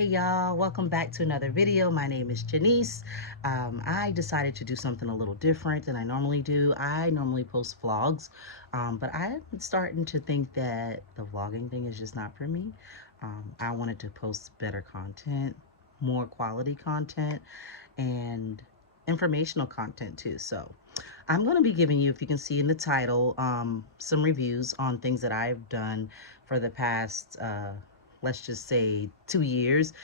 Hey y'all, welcome back to another video. My name is Janice. I decided to do something a little different than I normally do. I normally post vlogs, but I'm starting to think that the vlogging thing is just not for me. I wanted to post better content, more quality content, and informational content too. So I'm going to be giving you, if you can see in the title, some reviews on things that I've done for the past, let's just say 2 years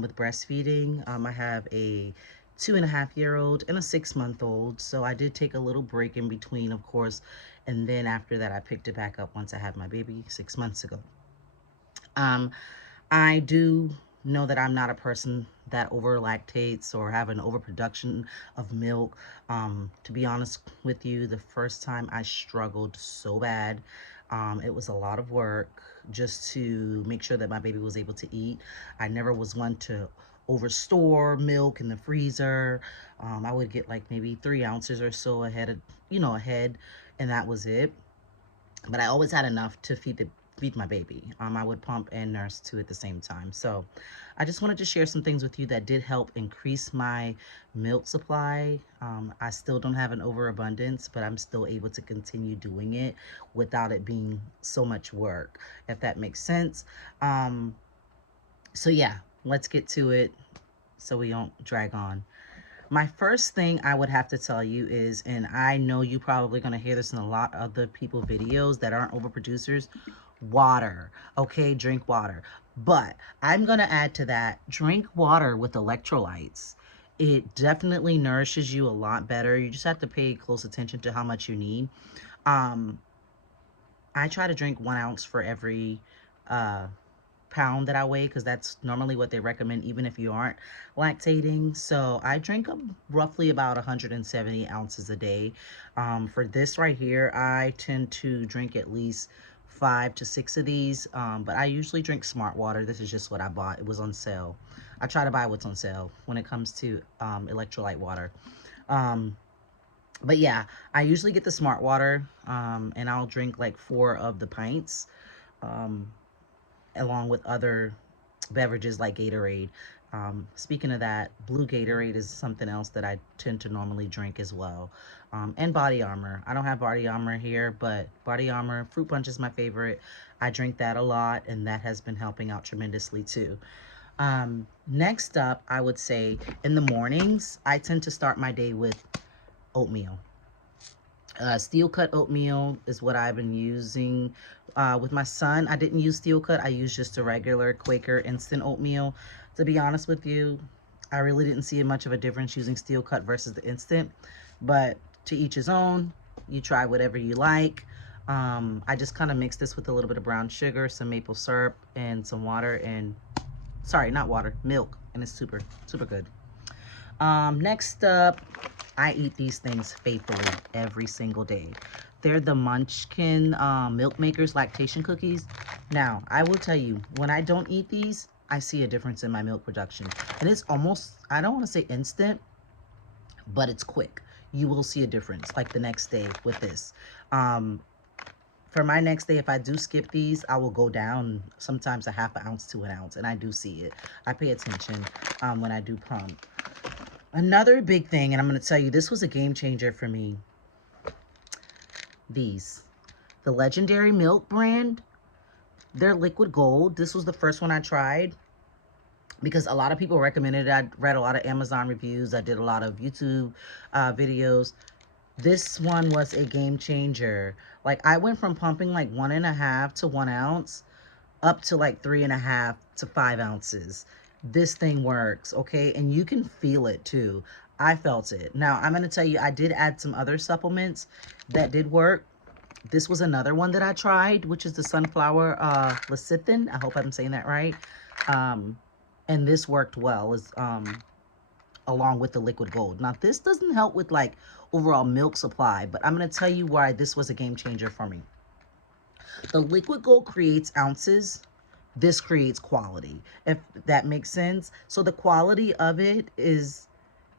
with breastfeeding. I have a 2.5-year-old and a 6-month-old. So I did take a little break in between, of course. And then after that, I picked it back up once I had my baby 6 months ago. Um, I do know that I'm not a person that over lactates or have an overproduction of milk. To be honest with you, the first time I struggled so bad. It was a lot of work just to make sure that my baby was able to eat. I never was one to overstore milk in the freezer. I would get like maybe 3 ounces or so ahead, and that was it. But I always had enough to feed my baby. I would pump and nurse too at the same time. So I just wanted to share some things with you that did help increase my milk supply. I still don't have an overabundance, but I'm still able to continue doing it without it being so much work, if that makes sense. So yeah, let's get to it so we don't drag on. My first thing I would have to tell you is, and I know you probably going to hear this in a lot of other people videos that aren't overproducers, water. Okay, drink water. But I'm going to add to that, drink water with electrolytes. It definitely nourishes you a lot better. You just have to pay close attention to how much you need. Um, I try to drink 1 ounce for every uh, pound that I weigh, because that's normally what they recommend even if you aren't lactating. So I drink roughly about 170 ounces a day. For this right here, I tend to drink at least 5 to 6 of these, but I usually drink Smart Water. This is just what I bought. It was on sale. I try to buy what's on sale when it comes to electrolyte water. Um, but yeah, I usually get the Smart Water, and I'll drink like 4 of the pints. Um, Along with other beverages like Gatorade. Speaking of that, blue Gatorade is something else that I tend to normally drink as well. And Body Armor. I don't have Body Armor here, but Body Armor, Fruit Punch is my favorite. I drink that a lot, and that has been helping out tremendously too. Next up, I would say in the mornings, I tend to start my day with oatmeal. Steel cut oatmeal is what I've been using with my son. I didn't use steel cut. I used just a regular Quaker instant oatmeal. To be honest with you, I really didn't see much of a difference using steel cut versus the instant, but to each his own. You try whatever you like. I just kind of mix this with a little bit of brown sugar, some maple syrup, and some water, and sorry, not water, milk, and it's super, super good. Next up, I eat these things faithfully every single day. They're the Munchkin Milk Makers lactation cookies. Now, I will tell you, when I don't eat these, I see a difference in my milk production. And it's almost, I don't want to say instant, but it's quick. You will see a difference like the next day with this. Um, for my next day, if I do skip these, I will go down sometimes a half an ounce to an ounce, and I do see it. I pay attention when I do pump. Another big thing, and I'm going to tell you, this was a game changer for me. These. The Legendary Milk brand, they're liquid gold. This was the first one I tried because a lot of people recommended it. I read a lot of Amazon reviews. I did a lot of YouTube videos. This one was a game changer. Like, I went from pumping like 1.5 to 1 ounce up to like 3.5 to 5 ounces. This thing works, okay? And you can feel it too. I felt it. Now, I'm going to tell you, I did add some other supplements that did work. This was another one that I tried, which is the sunflower lecithin. I hope I'm saying that right. And this worked well along with the liquid gold. Now, this doesn't help with like overall milk supply, but I'm going to tell you why this was a game changer for me. The liquid gold creates ounces. This creates quality, if that makes sense. So the quality of it is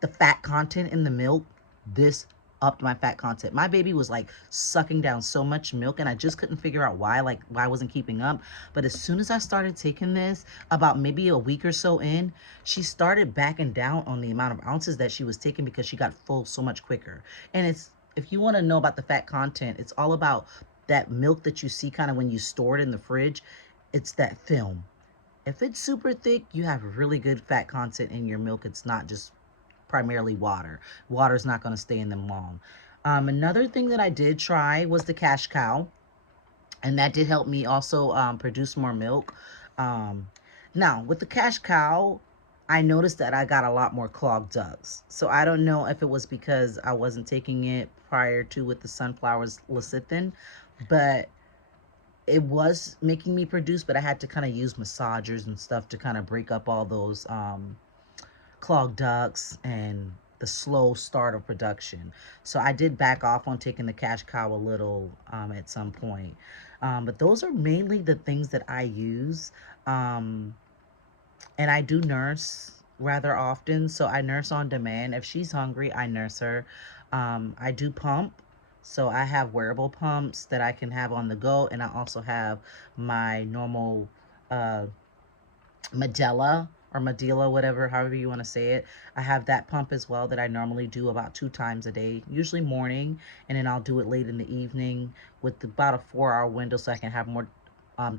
the fat content in the milk. This upped my fat content. My baby was like sucking down so much milk, and I just couldn't figure out why, like why I wasn't keeping up. But as soon as I started taking this, about maybe a week or so in, she started backing down on the amount of ounces that she was taking because she got full so much quicker. And it's, if you want to know about the fat content, it's all about that milk that you see kind of when you store it in the fridge. It's that film. If it's super thick, you have really good fat content in your milk. It's not just primarily water. Water's not going to stay in them long. Another thing that I did try was the cash cow, and that did help me also produce more milk. Um, Now, with the cash cow, I noticed that I got a lot more clogged ducts. So I don't know if it was because I wasn't taking it prior to with the sunflowers lecithin, but it was making me produce, but I had to kind of use massagers and stuff to kind of break up all those clogged ducts and the slow start of production. So I did back off on taking the cash cow a little at some point. But those are mainly the things that I use. Um, and I do nurse rather often. So I nurse on demand. If she's hungry, I nurse her. I do pump. So I have wearable pumps that I can have on the go. And I also have my normal uh, Medela or Medela, whatever, however you want to say it. I have that pump as well that I normally do about 2 times a day, usually morning, and then I'll do it late in the evening with about a 4 hour window so I can have more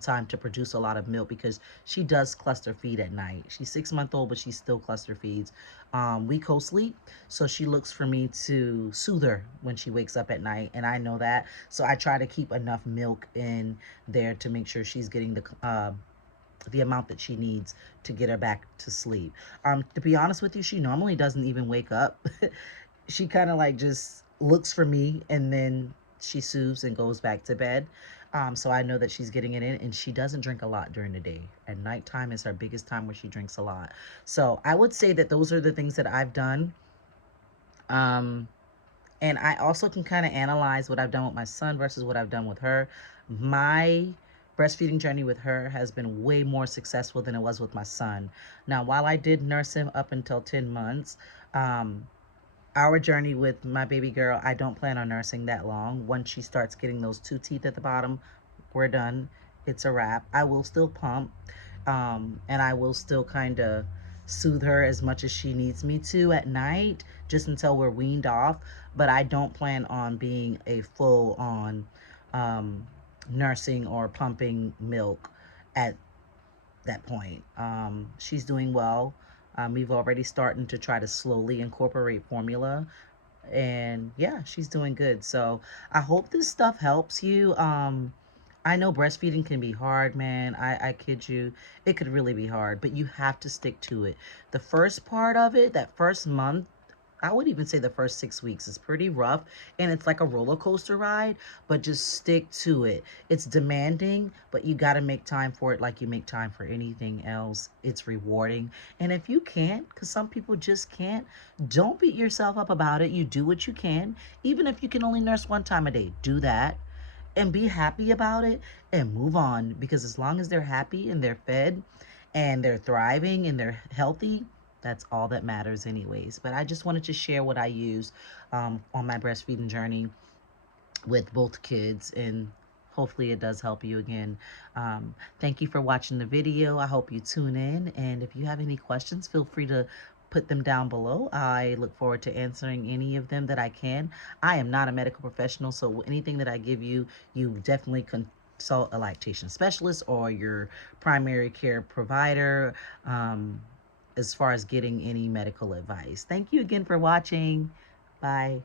time to produce a lot of milk because she does cluster feed at night. She's 6 months old, but she still cluster feeds. We co-sleep, so she looks for me to soothe her when she wakes up at night, and I know that. So I try to keep enough milk in there to make sure she's getting the amount that she needs to get her back to sleep. To be honest with you, she normally doesn't even wake up. She kind of like just looks for me and then she soothes and goes back to bed. So I know that she's getting it in, and she doesn't drink a lot during the day. At nighttime is her biggest time where she drinks a lot. So I would say that those are the things that I've done. Um, and I also can kind of analyze what I've done with my son versus what I've done with her. My breastfeeding journey with her has been way more successful than it was with my son. Now, while I did nurse him up until 10 months, um, our journey with my baby girl, I don't plan on nursing that long. Once she starts getting those 2 teeth at the bottom, we're done. It's a wrap. I will still pump, and I will still kind of soothe her as much as she needs me to at night, just until we're weaned off. But I don't plan on being a full on um, nursing or pumping milk at that point. She's doing well. We've already started to try to slowly incorporate formula, and yeah, she's doing good. So I hope this stuff helps you. I know breastfeeding can be hard, man. I kid you, it could really be hard, but you have to stick to it. The first part of it, that first month, I would even say the first 6 weeks is pretty rough, and it's like a roller coaster ride, but just stick to it. It's demanding, but you got to make time for it like you make time for anything else. It's rewarding. And if you can't, because some people just can't, don't beat yourself up about it. You do what you can. Even if you can only nurse 1 time a day, do that and be happy about it and move on, because as long as they're happy and they're fed and they're thriving and they're healthy, that's all that matters anyways. But I just wanted to share what I use on my breastfeeding journey with both kids, and hopefully it does help you again. Thank you for watching the video. I hope you tune in, and if you have any questions, feel free to put them down below. I look forward to answering any of them that I can. I am not a medical professional, so anything that I give you, you definitely consult a lactation specialist or your primary care provider as far as getting any medical advice. Thank you again for watching. Bye.